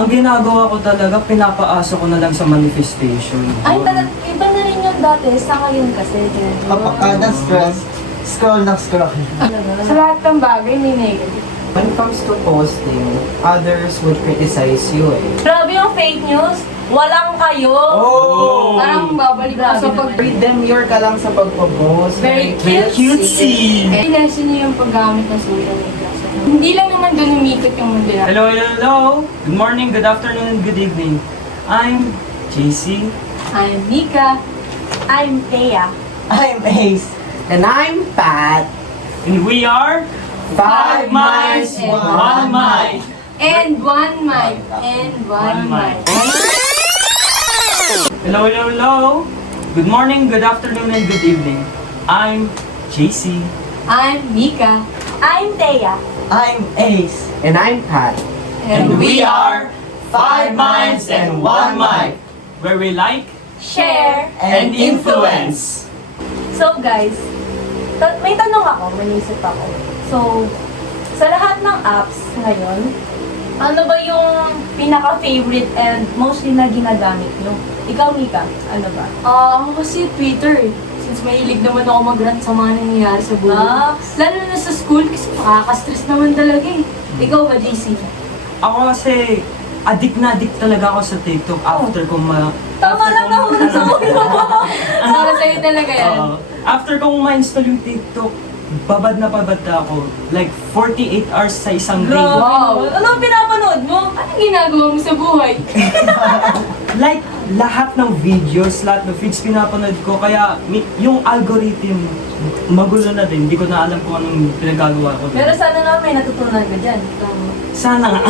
Ang ginagawa ko talaga, pinapaasa ko na lang sa manifestation. Ay, iba na rin yung dati, sa ngayon kasi. Kapag ka na-stress, scroll ng scroll. Sa lahat ng bagay, may negative. When it comes to posting, others would criticize you eh. Grabe yung fake news. Walang kayo. Oh! Parang babalik ako sa Demure ka lang sa pagpo-post. Very cutesy! Lesson niyo yung paggamit ng social media. Hindi lang naman doon umikot yung mundo natin. Hello, hello, hello! Good morning, good afternoon, and good evening. I'm JC. I'm Mika. I'm Thea. I'm Ace. And I'm Pat. And we are Five Minds, and One Mind. And one mic. And one mic. Hello, hello, hello! Good morning, good afternoon, and good evening. I'm JC. I'm Mika. I'm Thea. I'm Ace. And I'm Pat. And we are Five Minds and One Mind, where we like Share. and influence. So guys, may tanong ako, may isip ako. So, sa lahat ng apps ngayon, ano ba yung pinaka-favorite and mostly na ginagamit nyo? Ikaw, Mika, ano ba? Ako kasi Twitter. Since mahilig naman ako mag-rant sa mga nangyayari sa buhay. Lalo na sa school kasi makaka-stress naman talaga eh. Ikaw ba, JC? Ako kasi, addict talaga ako sa TikTok after kong Tama lang nahulog sa ulo mo. Para sa'yo talaga yan. After kong ma-install yung TikTok, babad na ako. Like, 48 hours sa isang day. Wow! Ano ang pinapanood mo? Anong ginagawa mo sa buhay? Like, lahat ng videos, lahat ng feeds pinapanood ko. Kaya, yung algorithm, magulo na din. Hindi ko na alam kung anong pinagagawa ko. Pero sana naman may natutunan ka dyan. Sana nga.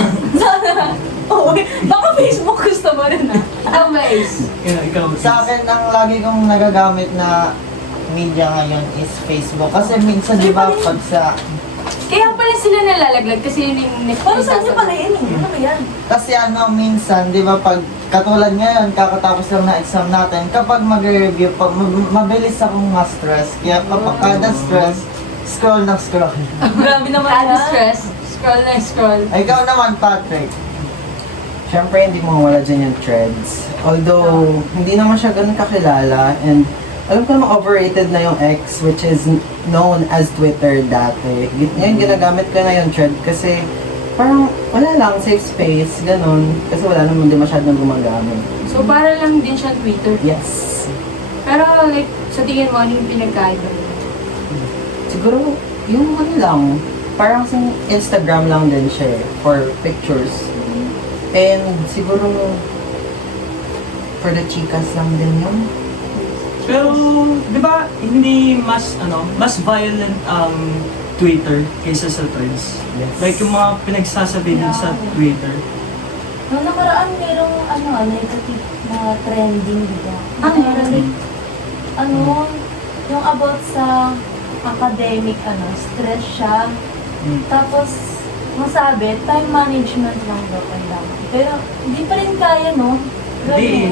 Oo, baka Facebook gusto mo rin ah. Ikaw ba, Ace? Ikaw, Sa akin, ang lagi kong nagagamit na media ngayon is Facebook. Kasi minsan, di ba, pag sa... Kaya pala sila nalalaglag kasi yun yung Pero saan nyo pala yun eh? Ano ba yan? Kasi minsan, di ba, pag katulad ngayon, kakatapos lang na exam natin, kapag magre-review, mabilis akong ma-stress. Kaya kapag kada stress, scroll ng scroll. Grabe naman Kada yan. stress, scroll na scroll. Ikaw naman, Patrick. Siyempre, hindi mo mawala dyan yung threads. Although, hindi naman siya ganun kakilala. And alam ko naman overrated na yung X, which is known as Twitter dati. Ngayon, ginagamit ko na yung thread kasi parang wala lang, safe space, ganun. Kasi wala naman din masyadong gumagamit. So para lang din siya Twitter. Yes. Pero like, sa tingin mo, ano yung pinagkaiba? Siguro, yung ano lang, parang sa Instagram lang din siya eh, for pictures. And siguro, for the chicas lang din yun. Pero, di ba, hindi mas violent ang Twitter kaysa sa Threads. Yes. Like yung mga pinagsasabi din sa Twitter. Noong nakaraan, merong negative na trending, di ba? Yung about sa academic, stress siya. Tapos, masabi, time management lang daw kailangan. Pero, hindi pa rin kaya, no? Hindi.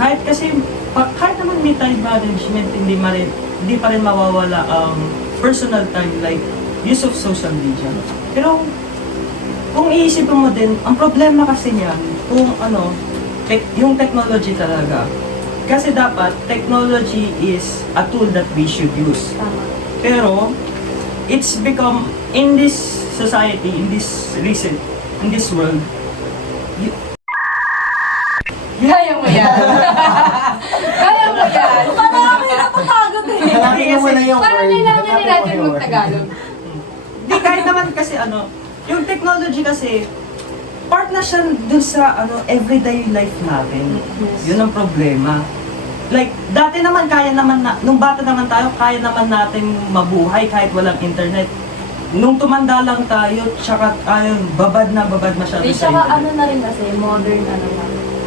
Kahit kasi, kahit naman may time management, hindi pa rin mawawala ang personal time, like use of social media. Pero, kung iisipin mo din, ang problema kasi niyan, kung yung technology talaga. Kasi dapat, technology is a tool that we should use. Tama. Pero, it's become, in this society, in this world, Kaya mo yan. Kaya mo yan. Parang kami napapagod eh. Kailangan mo na yung Parang word. kailangan Hanapin na natin mo yung word. mag-Tagalog. di kahit naman kasi yung technology kasi, part na siya dun sa everyday life natin. Yun ang problema. Like, dati naman nung bata naman tayo, kaya naman natin mabuhay kahit walang internet. Nung tumanda lang tayo, tsaka babad na masyado Eh, sa tsaka internet. na rin kasi, modern na.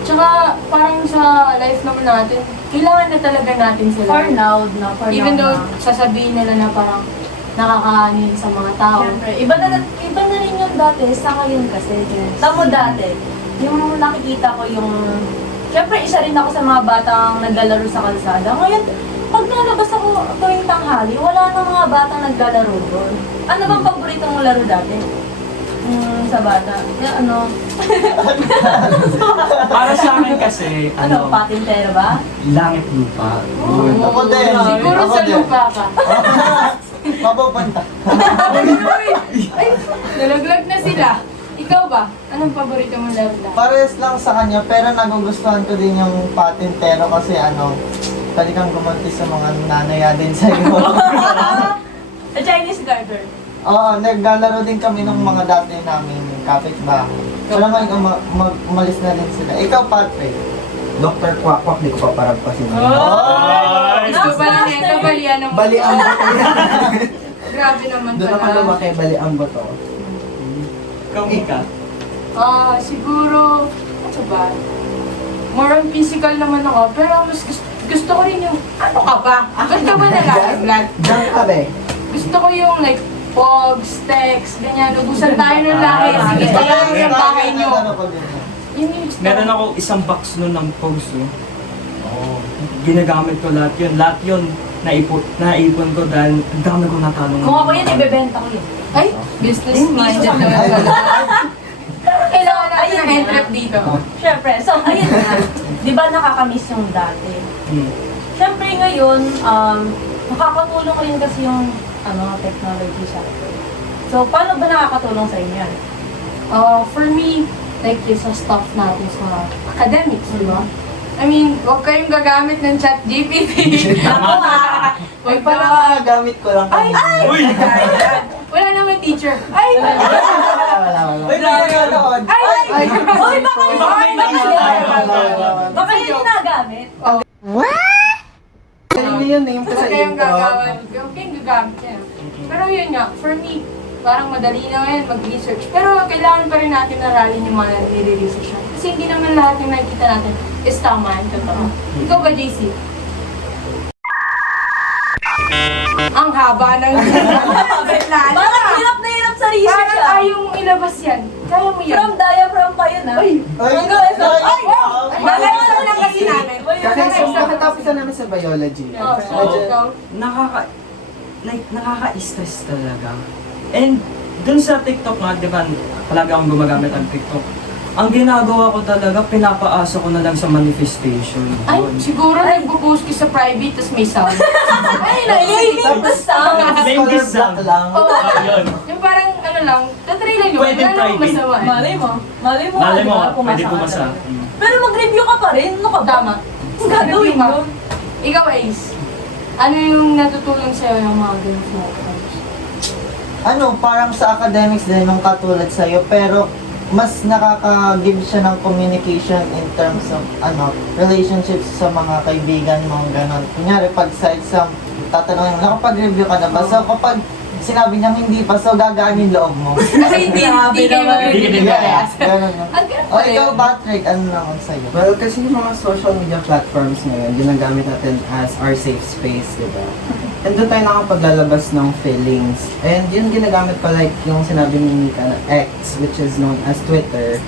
Tsaka parang sa life naman natin, kailangan na talaga natin sila. For now, Even though sasabihin nila na parang nakakahanin sa mga tao. Siyempre, iba na rin yung dati sa ngayon kasi. Tamo dati, yung nakikita ko yung... Siyempre, isa rin ako sa mga batang naglalaro sa kalsada. Ngayon, pag nalabas ako tuwing tanghali, wala na mga batang naglalaro doon. Ano bang paborito mong laro dati? Sa bata. Kaya ano, Para sa akin kasi, ano, patintero ba? langit lupa. Ako din. Siguro Ako sa din. lupa ka. Mapupunta. Ay, nalaglag na sila. Ikaw ba? Anong paborito mong laro lang? Pares lang sa kanya, pero nagugustuhan ko din yung patintero kasi ano, pwede kang gumanti sa mga nanaya din sa iyo. The Chinese garter. Oo, naglalaro din kami ng mga dati namin kapitbahay. Wala man umalis na din sila. Ikaw, Patrick. Dr. Quack, di ko paparagpasin. Ay! Gusto pala nito, balian ng Bali ang boto. Grabe naman Doon ako pala. lumaki, bali ang boto. Ikaw, Mika. Siguro, ano ba? More on physical naman ako, pero mas gusto ko rin yung, ano ka ba? Ba't ka ba nalaglag? Diyan ka, be. Gusto ko yung like, pogs, text, ganyan. Ubusan tayo ng lahi. Sige, tayo yung bahay nyo. Yun yung gusto Meron ko. ako isang box nun ng post, no? Ginagamit ko lahat yun. Lahat yun, naipon ko dahil ang dami ko natanong. Kung ako yun, ibebenta ko yun. Ay, business minded naman pala. Kailangan natin ng entrep dito. Siyempre. So, ayun nga. Di ba nakakamiss yung dati? Hmm. Siyempre ngayon, nakakatulong rin kasi yung technology sa atin. So, paano ba nakakatulong sa inyo yan? For me, like yung sa stuff natin sa academics, di ba? I mean, huwag kayong gagamit ng chat GPT. Ako ha! Huwag Ay, pala gamit ko lang Ay! kanina. Uy! Wala naman teacher. Ay! Wala. Uy, nakakalood! Ay! Ay, Uy, baka yun! Baka may nakita. Baka yun ginagamit? Kanina yun, yung pa Huwag sa kayong intro. huwag kayong gagamit yan. Pero yun nga, for me, parang madali na ngayon mag-research. Pero kailangan pa rin natin naralin yung mga nire-research natin. Kasi hindi naman lahat yung nakikita natin is tama and totoo. Ikaw ba, JC? Ang haba ng Parang hirap na hirap sa research Parang ah. ayaw mong ilabas yan. Kaya mo yan. From diaphragm pa yun ah. Ay! Nalabas lang kasi namin. Kakatapos na namin sa biology. Oh, so, ikaw. Nakaka-stress talaga. And dun sa TikTok nga, di ba, palagi akong gumagamit ng TikTok. Ang ginagawa ko talaga, pinapaasa ko na lang sa manifestation. Ay, Yun. siguro nagpo-post ka sa private tapos may sound. Ay, Naming the sound. Blame this Color song. black lang. Oo. Ayun. Yung parang ano lang, tatry lang yun. Pwede Wala namang private. masama. eh. Malay mo. Malay mo. Malay mo, diba, pwede ka pumasa. talaga. Pero mag-review ka pa rin. Ano ka ba? Tama. Ang gagawin mo. Ikaw, Ace. Ano yung natutulong sa'yo ng mga ganun platforms? Ano, parang sa academics din yung katulad sa'yo, pero mas nakaka-give siya ng communication in terms of relationships sa mga kaibigan mo, gano'n. Kunyari, pag sa exam, tatanungin mo, nakapag-review ka na ba? So, kapag sinabi niya hindi pa, so gagaan yung loob mo. Kasi hindi kayo mag-review parehas. Gano'n na. Ang ganun O, pala ikaw, yun. Patrick, ano naman sa'yo? Well, kasi yung mga social media platforms ngayon, ginagamit natin as our safe space, di ba? And doon tayo nakapaglalabas ng feelings. And yun ginagamit ko like yung sinabi ni Mika na X, which is known as Twitter.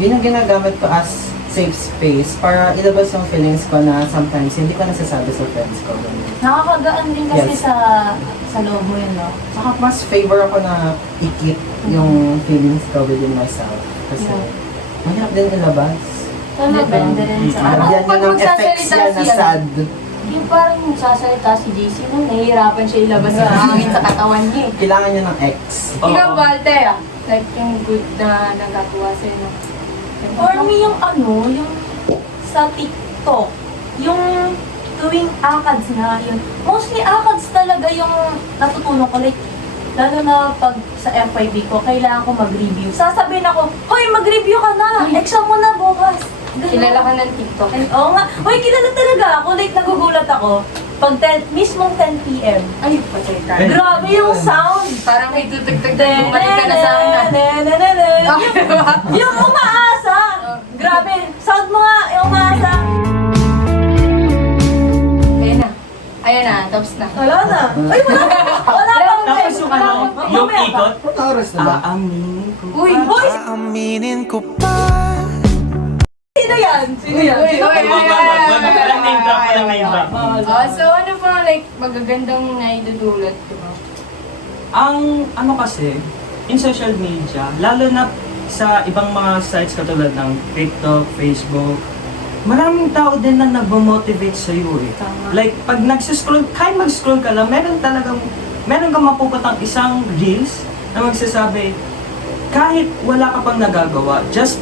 Yun yung ginagamit ko as safe space para ilabas yung feelings ko na sometimes hindi ko nasasabi sa friends ko. Nakakagaan din kasi Yes. sa loob mo yun, no? Saka mas favor ako na i-keep yung feelings ko within myself. Kasi mahirap din ilabas. Depende rin sa Lagyan Pag niya ng effects magsasalita yan na siya. sad. Yung parang nagsasalita si JC no, nahihirapan siya ilabas yung hangin sa katawan niya. Kailangan niya ng X. Oo. Ikaw, Valtea, like yung good na nagkatuwa sa'yo. No? For me, yung yung sa TikTok, yung tuwing ACADS nga, yun. Mostly ACADS talaga yung natutunan ko. Like, lalo na pag sa FYB ko, kailangan ko mag-review. Sasabihin ako, hoy, mag-review ka na! Exam mo na bukas! Ganun. Kilala ka ng TikTok. And, oo nga. Hoy, kilala talaga ako. Like, nagugulat ako. Pag mismong 10 p.m. Ay, patay ka. Grabe yung sound! Parang may tutugtugtag bumalik ka na sa akin na. Yung umaasa! Grabe! Sound mo nga, yung umaasa! Ayan na. Ayan na, tapos na. Wala na. Ay, wala pa. Wala pang Tapos yung yung ikot, Anong oras na ba? aaminin ko. Uy, Boy, Aaminin ko pa. sino yan? Sino yan? Uy, uy, Walang name drop, walang name drop. So ano ba like magagandang naidudulot, di ba? Ang ano kasi, in social media, lalo na sa ibang mga sites katulad ng TikTok, Facebook, maraming tao din na nagmo-motivate sa iyo eh. Tama. Like, pag nagsiscroll, kahit mag-scroll ka lang, meron kang mapuputang isang reels na magsasabi, kahit wala ka pang nagagawa, just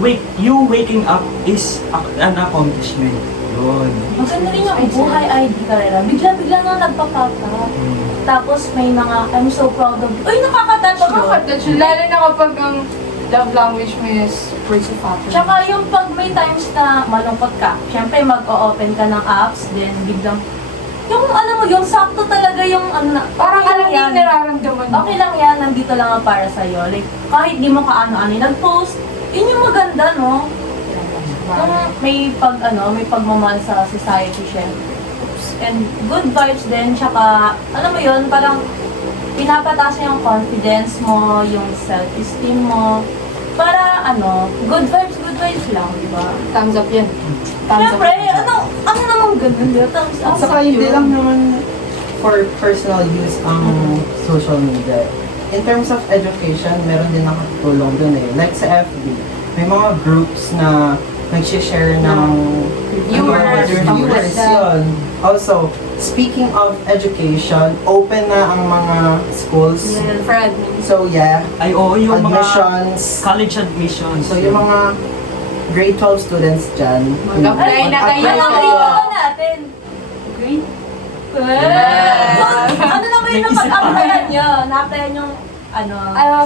waking up is an accomplishment. Yun. Maganda rin yung buhay ID karera. Bigla-bigla nga nagpa-pop up. Tapos may mga, I'm so proud of you. Uy, nakaka-touch yun. Nakaka-touch yun. Lalo na kapag ang love language mo is words of affirmation. Tsaka yung pag may times na malungkot ka, syempre mag-o-open ka ng apps, then biglang, yung ano mo, yung sakto talaga yung ano, Parang okay alam lang niya yung nararamdaman mo. Okay lang yan, nandito lang ako para sa'yo. Like, kahit di mo kaano-ano, nag-post, yun yung maganda, no? Yung may pagmamahal sa society, syempre. And good vibes din, tsaka, alam mo yun, parang pinapataas niya yung confidence mo, yung self-esteem mo, para good vibes lang, di ba? Thumbs up yan. Thumbs up. Siyempre, ano namang ganun, di ba? Thumbs up. Saka hindi lang naman for personal use ang social media. In terms of education, meron din nakatulong dun eh. Like sa FB, may mga groups na nag-share ng Viewers, reviewers, yun. Also, speaking of education, open na ang mga schools. Yes. For admin. So yeah, Ay, oo, yung mga admissions. college admissions. So yung mga grade 12 students dyan, Mag-apply na kayo. Anong grade ba natin? Grade? Yes. Ano na ba yung May isip pa. napag-applyan nyo? Na-applyan yung sa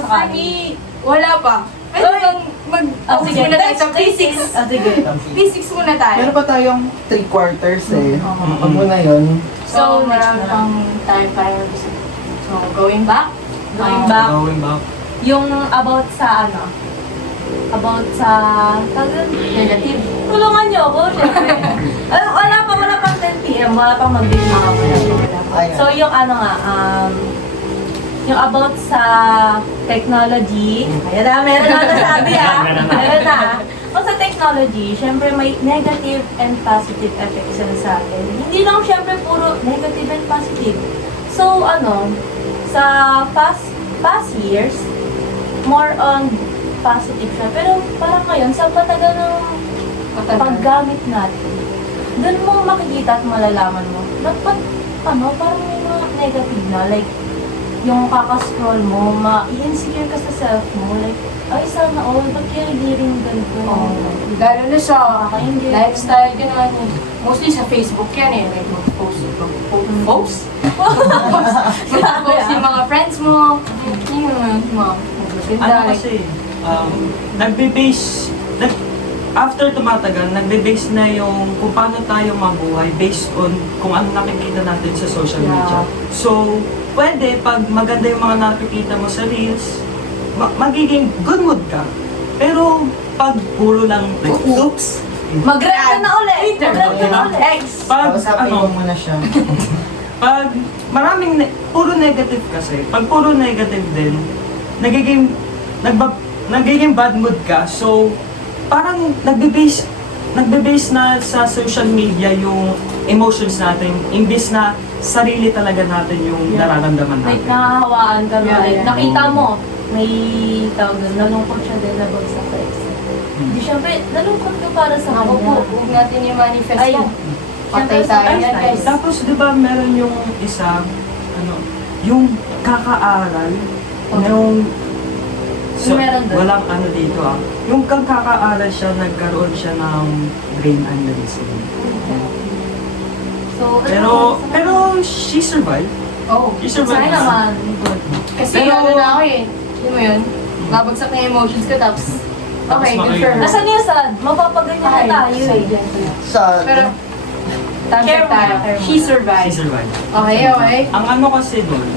For college? me, wala pa. Pwede Uy. bang Sige, muna tayo sa P6? Sige. P6 muna tayo. meron pa tayong 3 quarters eh. Mhm. Pag mo na yun, So, So, marami next na. pang time para gusto. So, going back. Going back. Going back. Yung about sa Negative. tulungan nyo ako, syempre. Wala pang 10 PM, wala pang mag-big mga wala. Ayun. So yung yung about sa technology, meron na nasabi meron na. O sa technology, syempre may negative and positive effects yan sa atin. Hindi lang syempre puro negative and positive. So sa past years, more on positive siya. Pero parang ngayon, sa patagal ng paggamit natin, doon mo makikita at malalaman mo. Dapat, parang may mga negative na. Like, yung kakascroll mo, ma-insecure ka sa self mo. Like, ay, sana all, ba't kaya hindi rin ganito? Lalo na sa Nakaka-engage. lifestyle, gano'n. Mostly sa Facebook yan eh. Like, mag-post yung mga friends mo. Yung mga magpapinda. Kasi, after tumatagal, nagbe-base na yung kung paano tayo mabuhay based on kung ano nakikita natin sa social media. So, pwede, pag maganda yung mga nakikita mo sa reels, magiging good mood ka. Pero, pag puro lang, like, oops, Mag-rant ka na ulit! Mag-rant ka na ulit! pag, Kausapin mo muna siya. pag puro negative kasi, pag puro negative din, nagiging bad mood ka. So, parang nagbe-base na sa social media yung emotions natin, imbis na sarili talaga natin yung nararamdaman Like, natin. nakahawaan ka na. Yeah, Like, yeah. nakita mo, may tawag doon, nalungkot siya din na sa ex. Di syempre, nalungkot ka para sa Ako po, kanya. huwag natin yung manifest Ay, yan. syempre, Patay tayo ay, yan, guys. Tapos, di ba, meron yung isa, yung kakaaral, yung Meron doon. walang dito yung kakaaral siya, nagkaroon siya ng brain aneurysm. So, Pero she survived. Oh, She survived. sana naman. Good. kasi Pero- ano na ako eh. Yun mo yun? Babagsak na yung emotions ko, tapos okay, good for her. Nasaan yung sad? Mapapaganyan na tayo eh. Sa, Pero, thumbs Share up mo tayo. na, share mo She na. survived. She survived. Okay, okay. Ang kasi doon,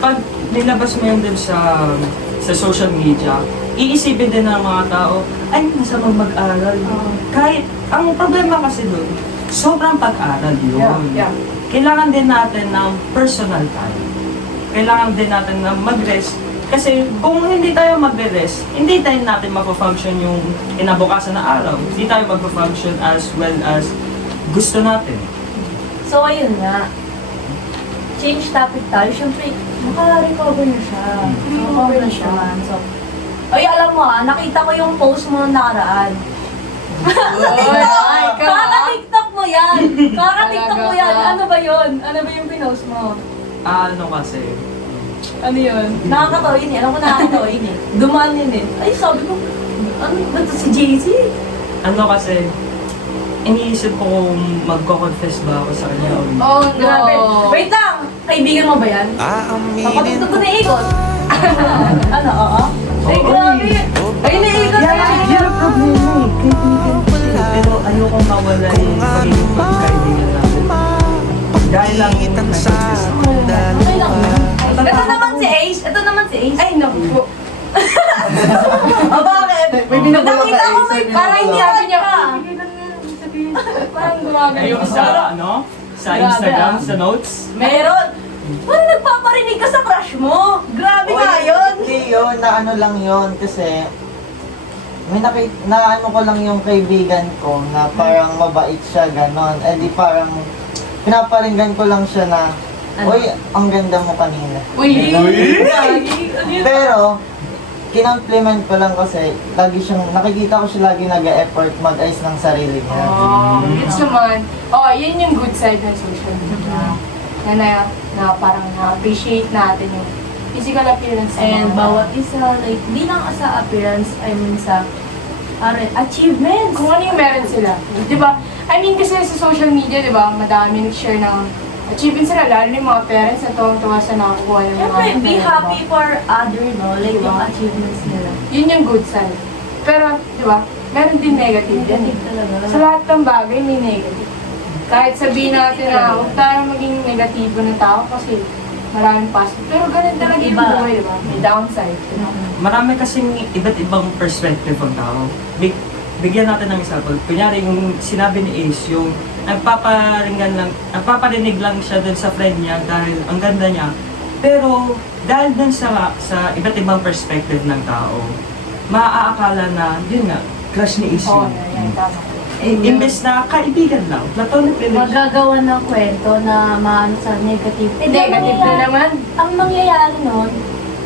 pag nilabas mo yun din sa social media, iisipin din ng mga tao, ay, masarap mag-aral. Kahit, ang problema kasi doon, sobrang pag-aral yun. Yeah. Kailangan din natin ng personal time. Kailangan din natin na mag-rest. Kasi kung hindi tayo magre-rest, hindi tayo natin mapafunction yung kinabukasan na araw. Hindi tayo magpafunction as well as gusto natin. So, ayun nga. change topic tayo, syempre, naka-recover na siya. Recover na siya. So, ay, alam mo nakita ko yung post mo nung nakaraan. Ay, Kaka-TikTok mo yan! Kaka-TikTok mo yan! Talaga. Ano ba yun? Ano ba yung pinost mo? Ano kasi, Ano yun? Nakakatawin eh. Alam ko nakakatawin eh. Dumaan yun eh. Ay, sabi ko, ano ba ito si JC? ano kasi, iniisip ko kung magko-confess ba ako sa kanya. Oh, no. Grabe. Wait lang! Kaibigan mo ba yan? Aaminin Papatugtog ko ko na ikot. Ano, oo? Ay, grabe! Ay, naikot na Yan ang problema eh. Kaibigan ko siya. Pero ayokong mawala yung pagiging pagkaibigan natin. Dahil lang nag-confess ako. Okay lang yun. Ito naman si Ace. Ito naman si Ace. Ay, naku. O, bakit? May binabulong Nakita ka, ko Ace, may may parang hindi binabulong. sabi niya ka. Parang gumagano. Yung sa, ano? Sa Grabe, Instagram, ah. sa notes. Meron. Parang nagpaparinig ka sa crush mo. Grabe nga yun. Hindi yun, na ano lang yun kasi may na ano ko lang yung kaibigan ko na parang mabait siya, ganon. Eh di parang pinaparinggan ko lang siya na, Ano? uy, ang ganda mo kanina. Uy! Pero, kinompliment ko lang kasi lagi siyang, nakikita ko siya lagi nag-e-effort mag-ayos ng sarili niya. Oh, it's naman. Oh, yun yung good side ng social media. Na parang na-appreciate natin yung physical appearance ng And mga- bawat isa, like, di lang sa appearance, I mean sa achievements. kung ano yung meron sila. Di ba? I mean, kasi sa social media, di ba, madami nag-share ng achievements sila, lalo na yung mga parents na tuwang-tuwa sa nakakuha ng mga Siyempre, be diba? happy for other, no? Like, Diba? yung achievements nila. Yun yung good side. Pero, di ba, meron din negative yan. Negative talaga. Sa lahat ng bagay, may negative. Kahit sabihin natin na huwag tayong maging negatibo ng tao kasi maraming positive. Pero ganun talaga yung Iba. buhay, di ba? May downside. Marami kasing iba't ibang perspective ang tao. Bigyan natin ng example. Kunyari, yung sinabi ni Ace, yung nagpaparinig lang siya dun sa friend niya dahil ang ganda niya. Pero dahil dun sa iba't ibang perspective ng tao, maaakala na, yun nga, crush ni Ace Oo, yun. yan, tama. Imbes na kaibigan lang, platonic relationship. Magagawa ng kwento na maano sa negative. Eh, di Negative na mangyayari- naman. Ang mangyayari nun,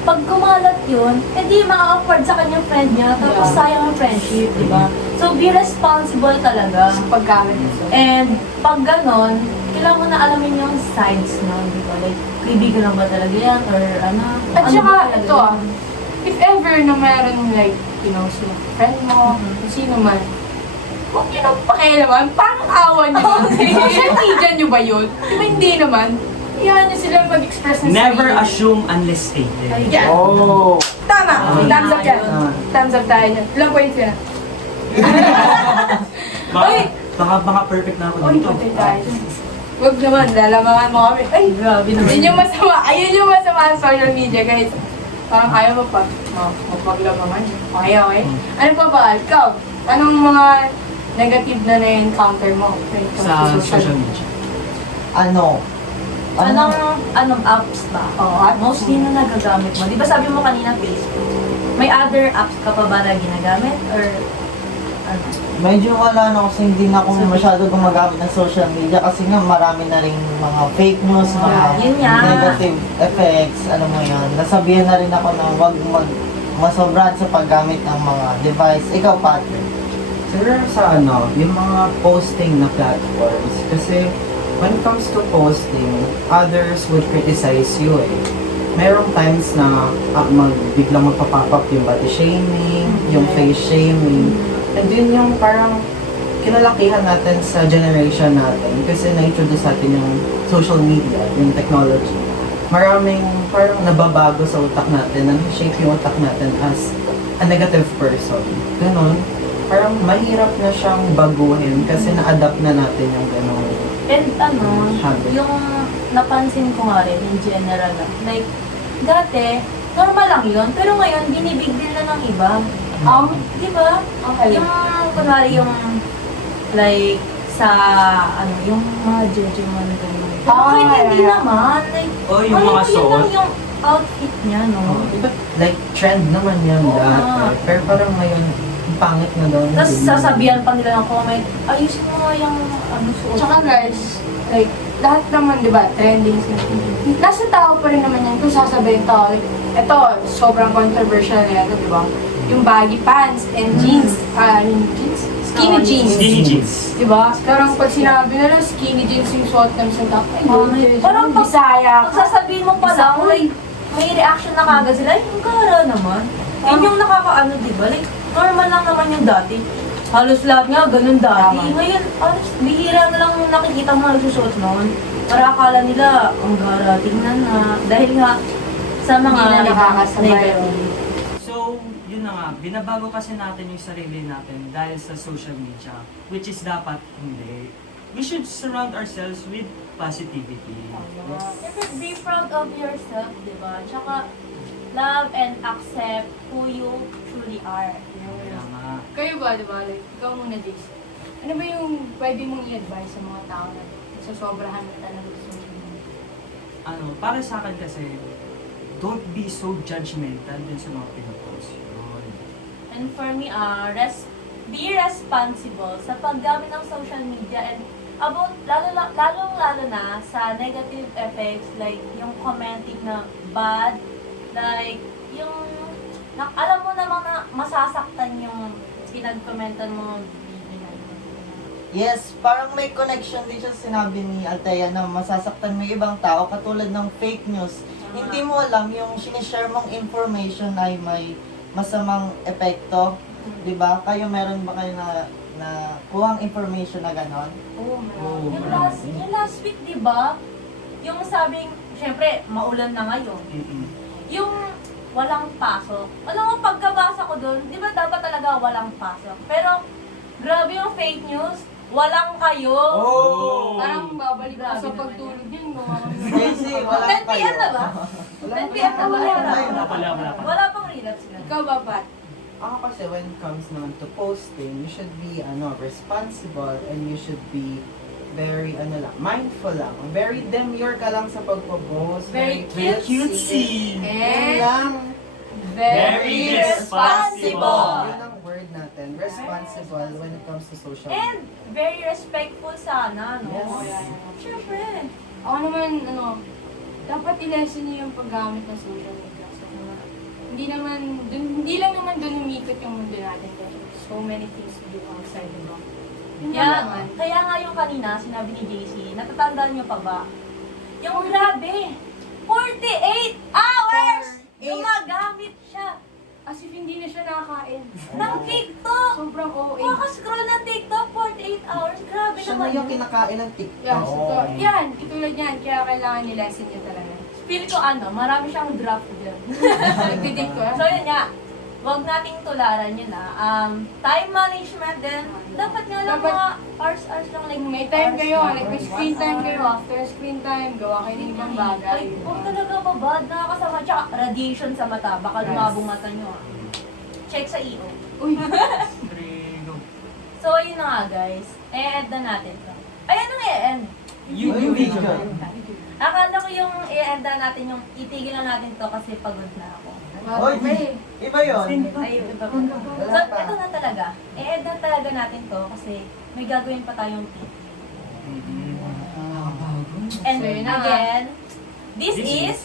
pag kumalat yun, edi ma-awkward sa kanyang friend niya, tapos Yeah. sayang ang friendship, di ba? So, be responsible talaga. Sa paggamit nito. And pag ganon, kailangan mo na alamin yung sides no, di ba? Like, kaibigan lang ba talaga yan? Or ano? At ano saka, ba talaga ito yan? if ever na meron like, you know, si friend mo, kung sino man, huwag nyo nang pakialaman, parang awa nyo. Social media nyo ba yun? Di ba hindi naman? Iyan nyo sila mag-express ng Never sarili. assume unless stated. Ay, Yeah. Oh! Tama! Thumbs up yan. Ah. Thumbs up tayo niyan. Ilang points yan? Baka perfect na ako Uy, dito. patay tayo. Huwag naman, lalamangan mo kami. Ay, grabe naman. yun yung masama. Ayun yung masama sa social media, guys. Parang ayaw mo pa. Magpaglamangan. Okay, okay. Ano pa ba? Ikaw, anong mga negative na na-encounter mo when it comes Sa to social media. Anong apps ba? Oo, apps. Mostly na nagagamit mo. Di ba sabi mo kanina Facebook? May other apps ka pa ba na ginagamit? Or ano? Medyo wala na kasi hindi na ako masyado gumagamit ng social media kasi nga marami na rin mga fake news, mga Yun nga. negative effects, alam mo yan. Nasabihan na rin ako na wag masobrahan sa paggamit ng mga device. Ikaw, Patrick. Siguro sa yung mga posting na platforms. Kasi when it comes to posting, others would criticize you eh. Merong times na biglang magpa-pop up yung body shaming, yung face shaming. And yun yung parang kinalakihan natin sa generation natin kasi na-introduce natin yung social media, yung technology. Maraming parang nababago sa utak natin, na-shape yung utak natin as a negative person. Ganon. Parang mahirap na siyang baguhin kasi na-adapt na natin yung ganon. And Habit. yung napansin ko nga rin in general like, dati, normal lang yun, pero ngayon, binibig deal na ng iba. Di ba? Okay. Yung, kunwari yung, like, sa, yung mga judgment gano'n. Kahit hindi yeah. naman, like, Oh, yung mga yun suot. lang yung outfit niya, no? Diba, like, trend naman yan Oo dati. nga. Pero parang ngayon, ang pangit na daw. Tapos sasabihan pa nila ng comment, ayusin mo nga yung, suot. Tsaka guys, Like, lahat naman, di ba, trending. Nasa tao pa rin naman yan kung sasabihin tao. Like, ito, sobrang controversial na yan, di ba? Yung baggy pants and jeans. Jeans? Skinny jeans. Skinny jeans. Di ba? Parang pag sinabi nila, skinny jeans yung suot ng isang tao. Ay, Parang pag- Bisaya Pag ka. sasabihin mo pa lang, uy, may reaction na kagad sila, ay, yung kara naman. Yun yung nakakaano, di ba? Like, normal lang naman yung dati. Halos lahat nga, ganun dati. Tama. Ngayon, halos bihira na lang nakikita mo nagsusuot noon. Para akala nila, ang gara, tingnan na. Dahil nga, sa mga Hindi na nakakasabay. negative. So, yun na nga, binabago kasi natin yung sarili natin dahil sa social media, which is dapat hindi. We should surround ourselves with positivity. Siyempre, be proud of yourself, di ba? Tsaka, love and accept who you truly are. Kaya nga, Kayo ba, di ba? Like, ikaw muna, Jason. Ano ba yung pwede mong i-advise sa mga tao na sa sobrahan na talaga sa social media? para sa akin kasi, don't be so judgmental dun sa mga pinopost. Yun. And for me, be responsible sa paggamit ng social media and about, lalo na sa negative effects, like yung commenting na bad, like yung, alam mo namang na masasaktan yung pinag-commentan mo video. Yes, parang may connection din siya sinabi ni Althea na masasaktan mo yung ibang tao katulad ng fake news. Hindi mo alam yung sinishare mong information ay may masamang epekto. Di ba? Kayo meron ba kayo na kuhang information na ganon? Oo, Oo. Yung last week, di ba? Yung sabing, syempre, maulan na ngayon. Mm-mm. Yung walang pasok. Alam mo, pagkabasa ko doon, di ba dapat talaga walang pasok? Pero, grabe yung fake news. Walang kayo. Oh! Parang babalik ka Grabe sa naman pagtulog din. Gawa Kasi wala 10 kayo. PM na ba? 10 PM na ba? Wala pa. Wala pang relapse na. Ikaw ba, Pat? Ako kasi when it comes naman to posting, you should be responsible and you should be very mindful lang. Very demure ka lang sa pagpo-post. Very cutesy. Yun And lang. Very responsible. Yun ang word natin. Responsible when it comes to social And media. very respectful sana, no? Yes. Siyempre. ako naman, dapat i-lesson niyo yung paggamit ng social media. So, hindi lang naman dun umikot yung mundo natin. There's so many things to do outside the box. Yun lang naman. Kaya nga yung kanina, sinabi ni JC, natatandaan niyo pa ba? Yung grabe, 48 hours! Gumagamit siya As if hindi na siya nakakain. ng TikTok! Sobrang OA. Makaka-scroll ng TikTok, 48 hours. Grabe Siya naman. na yung kinakain ng TikTok. Yeah, yan, katulad yan. Kaya kailangan ni-lesson niya talaga. Feel ko marami siyang draft dyan. Nagdidig ko. So yun nga, huwag nating tularan yun time management din. Dapat nga lang Dapat- mga hours lang like May time hours kayo, lang. like may screen time kayo. After screen time, gawa kayo ng ibang bagay. Ay, huwag talaga babad, nakakasama. Tsaka radiation sa mata, baka Yes. lumabong mata nyo Check sa EO. Uy, Trigo. So yun na nga guys, i-end na natin to. Ay, anong i-end? You video. Akala ko yung i-end na natin yung itigil na natin to kasi pagod na ako. Oy, iba yun. Ay, iba pa. So, ito na talaga. I-end na talaga natin to kasi may gagawin pa tayong tip. And So, yun na nga. again, this is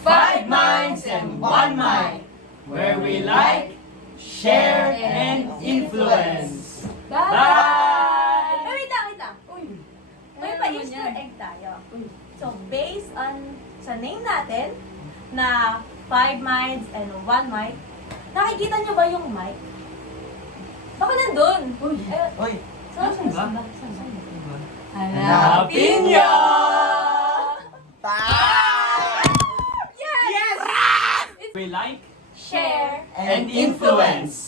5 Minds and 1 Mind, where we like, share, and influence. bye! Bye! Ay, wait lang. Uy, May ano pa naman Easter yan? egg tayo. So, based on sa name natin na 5 minds and 1 mic, nakikita nyo ba yung mic? Baka nandun. Uy. Oy, Saan ba? Saan? Hanapin niyo! We like Share and influence.